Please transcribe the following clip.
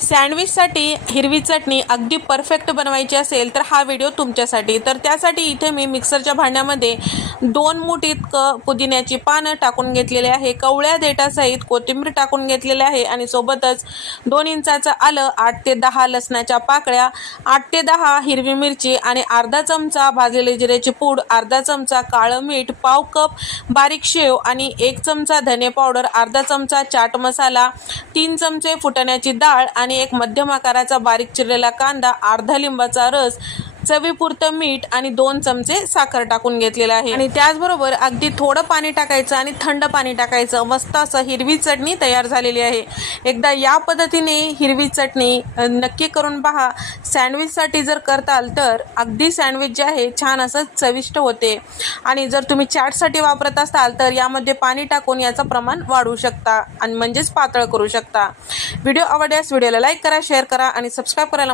सँडविचसाठी हिरवी चटणी अगदी परफेक्ट बनवायची असेल तर हा व्हिडिओ तुमच्यासाठी। तर त्यासाठी इथे मी मिक्सरच्या भांड्यामध्ये 2 मूठ इतकं पुदिन्याची पानं टाकून घेतलेले आहे, कवळ्या देठासहित कोथिंबीर टाकून घेतलेले आहे आणि सोबतच 2 इंचाचं आलं, 8 ते 10 लसणाच्या पाकळ्या, 8 ते 10 हिरवी मिरची आणि अर्धा चमचा भाजलेले जिऱ्याची पूड, अर्धा चमचा काळं मीठ, पाव कप बारीक शेव आणि 1 चमचा धने पावडर, अर्धा चमचा चाट मसाला, 3 चमचे फुटाण्याची डाळ आणि एक मध्यम आकाराचा बारीक चिरलेला कांदा, अर्धा लिंबाचा रस, चवीपुरतं मीठ आणि 2 चमचे साखर टाकून घेतलेलं आहे। आणि त्याचबरोबर अगदी थोडं पाणी टाकायचं आणि थंड पाणी टाकायचं। मस्त असं हिरवी चटणी तयार झालेली आहे। एकदा या पद्धतीने हिरवी चटणी नक्की करून पहा। सँडविचसाठी जर करताल तर अगदी सँडविच जे आहे छान असं चविष्ट होते। आणि जर तुम्ही चाटसाठी वापरत असाल तर यामध्ये पाणी टाकून याचं प्रमाण वाढवू शकता आणि म्हणजेच पातळ करू शकता। व्हिडिओ आवडल्यास व्हिडिओला लाईक करा, शेअर करा आणि सबस्क्राईब करायला